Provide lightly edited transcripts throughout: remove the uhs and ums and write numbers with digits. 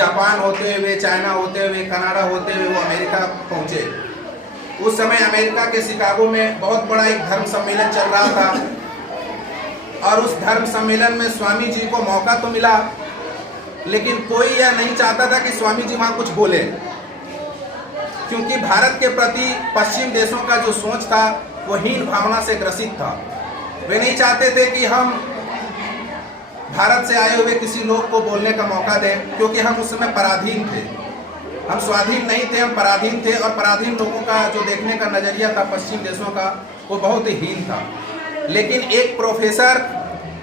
Japan होते हुए, China होते हुए, कनाडा होते हुए वो अमेरिका पहुंचे। उस समय अमेरिका के शिकागो में बहुत बड़ा एक धर्म सम्मेलन चल रहा था और उस धर्म सम्मेलन में स्वामी जी को मौका तो मिला, लेकिन कोई यह नहीं चाहता था कि स्वामी जी वहाँ कुछ बोले, क्योंकि भारत के प्रति पश्चिम देशों का जो सोच था वो हीन भावना से ग्रसित था। वे नहीं चाहते थे कि हम भारत से आए हुए किसी लोग को बोलने का मौका दें, क्योंकि हम उस समय पराधीन थे। हम स्वाधीन नहीं थे, हम पराधीन थे, और पराधीन लोगों का जो देखने का नज़रिया था पश्चिम देशों का वो बहुत ही हीन था। लेकिन एक प्रोफेसर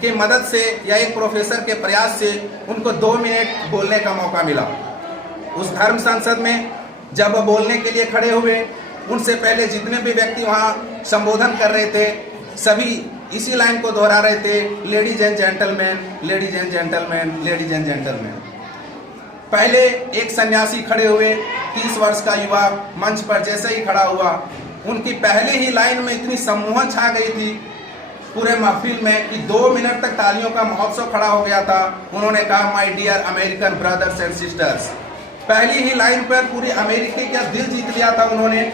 की मदद से या एक प्रोफेसर के प्रयास से उनको 2 मिनट बोलने का मौका मिला। उस धर्म संसद में जब वो बोलने के लिए खड़े हुए, उनसे पहले जितने भी व्यक्ति वहाँ संबोधन कर रहे थे सभी इसी लाइन को दोहरा रहे थे, ladies and gentleman, ladies and gentleman, ladies and gentleman. पहले एक सन्यासी खड़े हुए, 30 वर्ष का युवा मंच पर जैसे ही खड़ा हुआ, उनकी पहली ही लाइन में इतनी सम्मोहन छा गई थी पूरे महफिल में कि 2 मिनट तक तालियों का महोत्सव खड़ा हो गया था। उन्होंने कहा, my dear American brothers and sisters. पहली ही लाइन पर पूरी अमेरिकी का दिल जीत लिया था उन्होंने।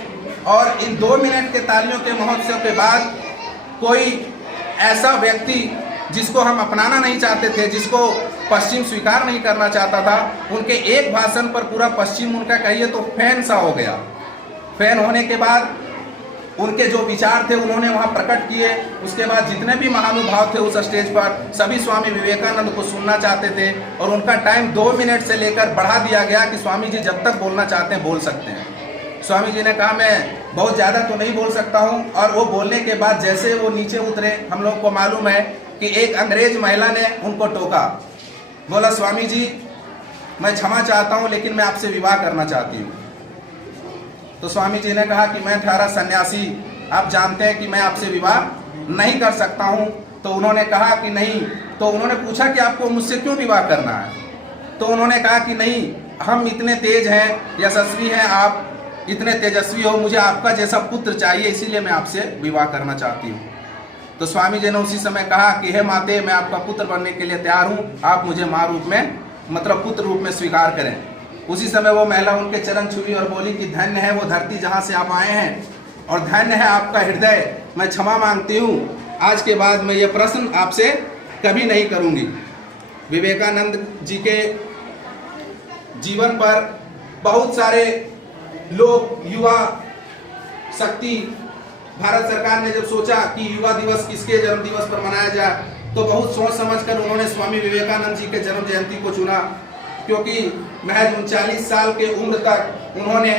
और इन 2 मिनट के तालियों के महोत्सव के बाद कोई ऐसा व्यक्ति जिसको हम अपनाना नहीं चाहते थे, जिसको पश्चिम स्वीकार नहीं करना चाहता था, उनके एक भाषण पर पूरा पश्चिम उनका कहिए तो फैन सा हो गया। फैन होने के बाद उनके जो विचार थे उन्होंने वहाँ प्रकट किए। उसके बाद जितने भी महानुभाव थे उस स्टेज पर सभी स्वामी विवेकानंद को सुनना चाहते थे, और उनका टाइम 2 मिनट से लेकर बढ़ा दिया गया कि स्वामी जी जब तक बोलना चाहते हैं बोल सकते हैं। स्वामी जी ने कहा, मैं बहुत ज़्यादा तो नहीं बोल सकता हूँ। और वो बोलने के बाद जैसे वो नीचे उतरे, हम लोग को मालूम है कि एक अंग्रेज महिला ने उनको टोका, बोला, स्वामी जी मैं क्षमा चाहता हूँ लेकिन मैं आपसे विवाह करना चाहती हूँ। तो स्वामी जी ने कहा कि मैं ठहरा सन्यासी, आप जानते हैं कि मैं आपसे विवाह नहीं कर सकता हूँ। तो उन्होंने कहा कि नहीं। तो उन्होंने पूछा कि आपको मुझसे क्यों विवाह करना है? तो उन्होंने कहा कि नहीं, हम इतने तेज हैं, यशस्वी हैं, आप इतने तेजस्वी हो, मुझे आपका जैसा पुत्र चाहिए, इसीलिए मैं आपसे विवाह करना चाहती हूँ। तो स्वामी जी ने उसी समय कहा कि हे माते, मैं आपका पुत्र बनने के लिए तैयार हूँ, आप मुझे माँ रूप में, मतलब पुत्र रूप में स्वीकार करें। उसी समय वो महिला उनके चरण छुई और बोली कि धन्य है वो धरती जहाँ से आप आए हैं, और धन्य है आपका हृदय, मैं क्षमा मांगती हूँ, आज के बाद मैं ये प्रश्न आपसे कभी नहीं करूँगी। विवेकानंद जी के जीवन पर बहुत सारे लोग, युवा शक्ति, भारत सरकार ने जब सोचा कि युवा दिवस किसके जन्म दिवस पर मनाया जाए, तो बहुत सोच समझकर उन्होंने स्वामी विवेकानंद जी के जन्म जयंती को चुना, क्योंकि महज 39 साल के उम्र तक उन्होंने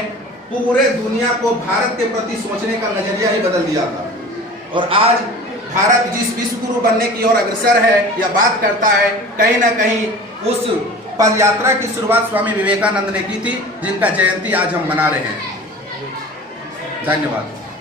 पूरे दुनिया को भारत के प्रति सोचने का नजरिया ही बदल दिया था। और आज भारत जिस विश्व गुरु बनने की ओर अग्रसर है या बात करता है, कहीं ना कहीं उस पद यात्रा की शुरुआत स्वामी विवेकानंद ने की थी, जिनका जयंती आज हम मना रहे हैं। धन्यवाद।